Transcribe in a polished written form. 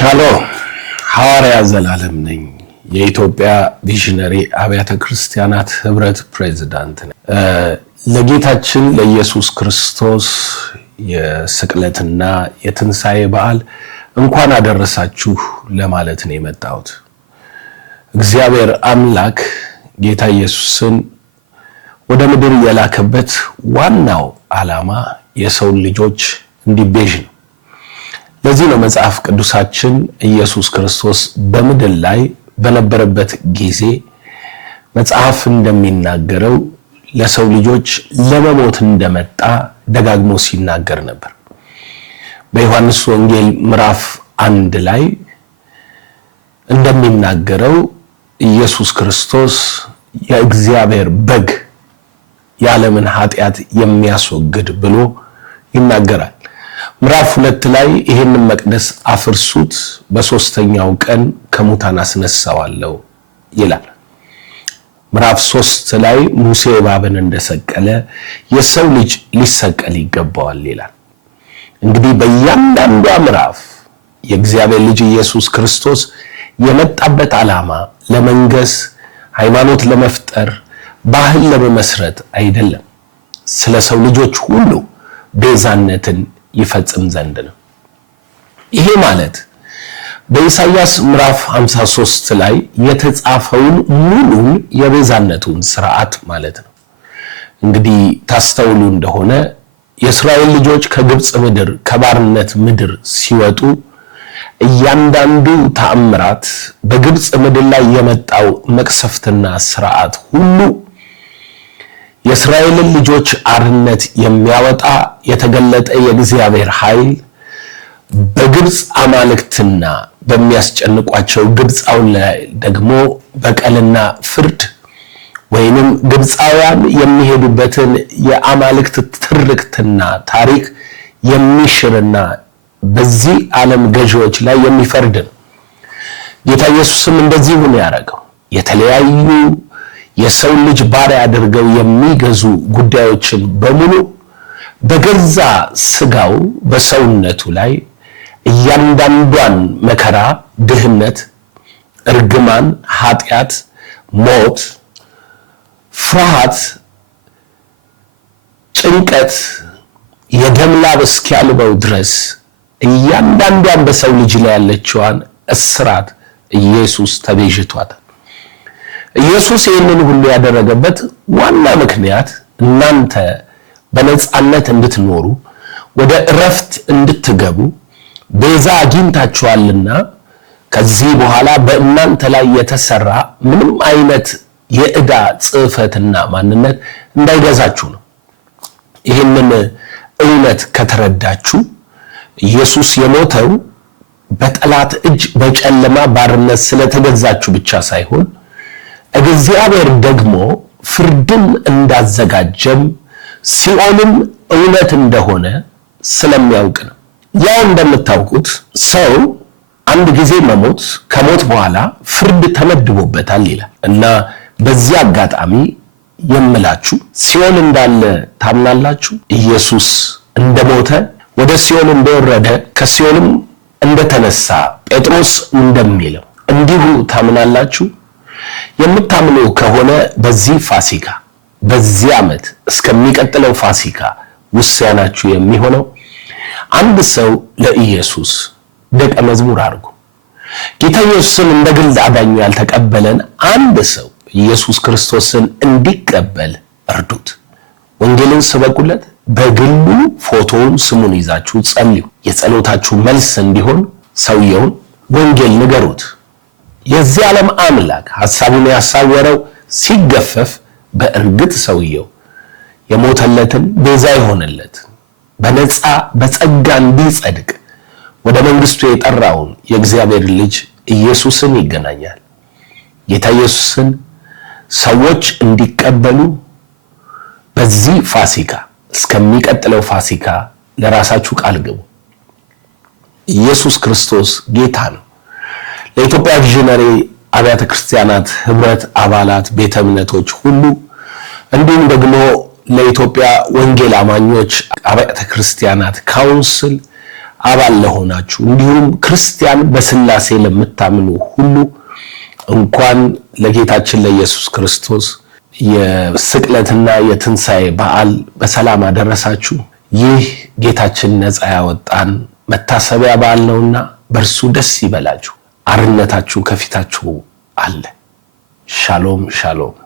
ሻሎም ሐዋርያ ዘላለም ነኝ። የኢትዮጵያ ቪዥነሪ አብያተ ክርስቲያናት ህብረት ፕሬዝዳንት ነኝ። ለጌታችን ለኢየሱስ ክርስቶስ የስቅለትና የትንሣኤ በዓል እንኳን አደረሳችሁ ለማለት ነው የመጣሁት። እግዚአብሔር አምላክ ጌታ ኢየሱስን ወደ ምድር የላከበት ዋናው ዓላማ የሰው ልጆች እንዲቤዥ ነው። ለዚህ ነው መጽሐፍ ቅዱሳችን ኢየሱስ ክርስቶስ በምድር ላይ በነበረበት ጊዜ መጽሐፍ እንደሚናገረው ለሰው ልጆች ለመሞት እንደመጣ ደጋግሞ ሲናገር ነበር። በዮሐንስ ወንጌል ምዕራፍ 1 ላይ እንደሚናገረው ኢየሱስ ክርስቶስ የእግዚአብሔር በግ የዓለምን ኃጢአት የሚያስወግድ ብሎ ይናገራል። ምዕራፍ 2 ላይ ይሄንን መቅደስ አፍርሱት በሶስተኛው ቀን ከሙታን አስነሳዋለሁ ይላል። ምዕራፍ 3 ላይ ሙሴ እባብን እንደሰቀለ የሰው ልጅ ሊሰቀል ይገባዋል ይላል። እንግዲህ በእያንዳንዱ ምዕራፍ የእግዚአብሔር ልጅ ኢየሱስ ክርስቶስ የመጣበት ዓላማ ለመንገስ፣ ሃይማኖት ለመፍጠር፣ ባህል ለመመስረት አይደለም። ስለ ሰው ልጆች ሁሉ ቤዛነትን ይፈጽም ዘንድ ነው። ይሄ ማለት በኢሳይያስ ምዕራፍ 53 ላይ የተጻፈውን ሙሉን የቤዛነቱን ሥርዓት ማለት ነው። እንግዲህ ታስተውሉ እንደሆነ የእስራኤል ልጆች ከግብጽ ምድር ከባርነት ምድር ሲወጡ እያንዳንዱ ተአምራት በግብጽ ምድር ላይ የመጣው መቅሰፍትና ሥርዓት ሁሉ የእስራኤልን ልጆች አርነት የሚያወጣ የተገለጠ የእግዚአብሔር ኃይል በግብጽ አማልክትና በሚያስጨንቋቸው ግብጻውን ላይ ደግሞ በቀልና ፍርድ ወይንም ግብጻውያን የሚሄዱበትን የአማልክት ትርክትና ታሪክ የሚሽርና በዚህ ዓለም ገዢዎች ላይ የሚፈርድ ነው። ጌታ ኢየሱስም እንደዚህ ሆነ ያደረገው የተለያዩ የሰው ልጅ ባሪያ አድርገው የሚገዙ ጉዳዮችን በሙሉ በገዛ ስጋው በሰውነቱ ላይ እያንዳንዷን መከራ፣ ድህነት፣ እርግማን፣ ኃጢአት፣ ሞት፣ ፍርሃት፣ ጭንቀት፣ የደም ላብ እስኪያልበው ድረስ እያንዳንዷን በሰው ልጅ ላይ ያለችዋን እስራት ኢየሱስ ተቤዥቷታል። ኢየሱስ ይህንን ሁሉ ያደረገበት ዋና ምክንያት እናንተ በነጻነት እንድትኖሩ ወደ እረፍት እንድትገቡ ቤዛ አግኝታችኋልና ከዚህ በኋላ በእናንተ ላይ የተሰራ ምንም አይነት የዕዳ ጽሕፈትና ማንነት እንዳይገዛችሁ ነው። ይህንን እውነት ከተረዳችሁ ኢየሱስ የሞተው በጠላት እጅ በጨለማ ባርነት ስለተገዛችሁ ብቻ ሳይሆን እግዚአብሔር ደግሞ ፍርድም እንዳዘጋጀም ሲኦልም እውነት እንደሆነ ስለሚያውቅ ነው። ያው እንደምታውቁት ሰው አንድ ጊዜ መሞት ከሞት በኋላ ፍርድ ተመድቦበታል ይላል እና በዚህ አጋጣሚ የምላችሁ ሲኦል እንዳለ ታምናላችሁ? ኢየሱስ እንደሞተ ወደ ሲኦል እንደወረደ ከሲኦልም እንደተነሳ ጴጥሮስ እንደሚለው እንዲሁ ታምናላችሁ? የምታምኑ ከሆነ በዚህ ፋሲካ በዚህ ዓመት እስከሚቀጥለው ፋሲካ ውሳኔያችሁ የሚሆነው አንድ ሰው ለኢየሱስ ደቀ መዝሙር አድርጉ። ጌታ ኢየሱስን እንደ ግል አዳኙ ያልተቀበለን አንድ ሰው ኢየሱስ ክርስቶስን እንዲቀበል እርዱት። ወንጌልን ስበኩለት። በግሉ ፎቶውን፣ ስሙን ይዛችሁ ጸልዩ። የጸሎታችሁ መልስ እንዲሆን ሰውየውን ወንጌል ንገሩት። የዚህ ዓለም አምላክ ሐሳቡን ያሳወረው ሲገፈፍ በእርግጥ ሰውየው የሞተለትን ቤዛ የሆነለት በነፃ በጸጋ እንዲጸድቅ ወደ መንግስቱ የጠራውን የእግዚአብሔር ልጅ ኢየሱስን ይገናኛል። ጌታ ኢየሱስን ሰዎች እንዲቀበሉ በዚህ ፋሲካ እስከሚቀጥለው ፋሲካ ለራሳችሁ ቃል ግቡ። ኢየሱስ ክርስቶስ ጌታ ነው። ለኢትዮጵያ ቪዥነሪ አብያተ ክርስቲያናት ህብረት አባላት ቤተ እምነቶች ሁሉ እንዲሁም ደግሞ ለኢትዮጵያ ወንጌል አማኞች አብያተ ክርስቲያናት ካውንስል አባል ለሆናችሁ እንዲሁም ክርስቲያን በስላሴ ለምታምኑ ሁሉ እንኳን ለጌታችን ለኢየሱስ ክርስቶስ የስቅለትና የትንሣኤ በዓል በሰላም አደረሳችሁ። ይህ ጌታችን ነፃ ያወጣን መታሰቢያ በዓል ነውና በእርሱ ደስ ይበላችሁ። አርነታችሁ ከፊታችሁ አለ። ሻሎም ሻሎም።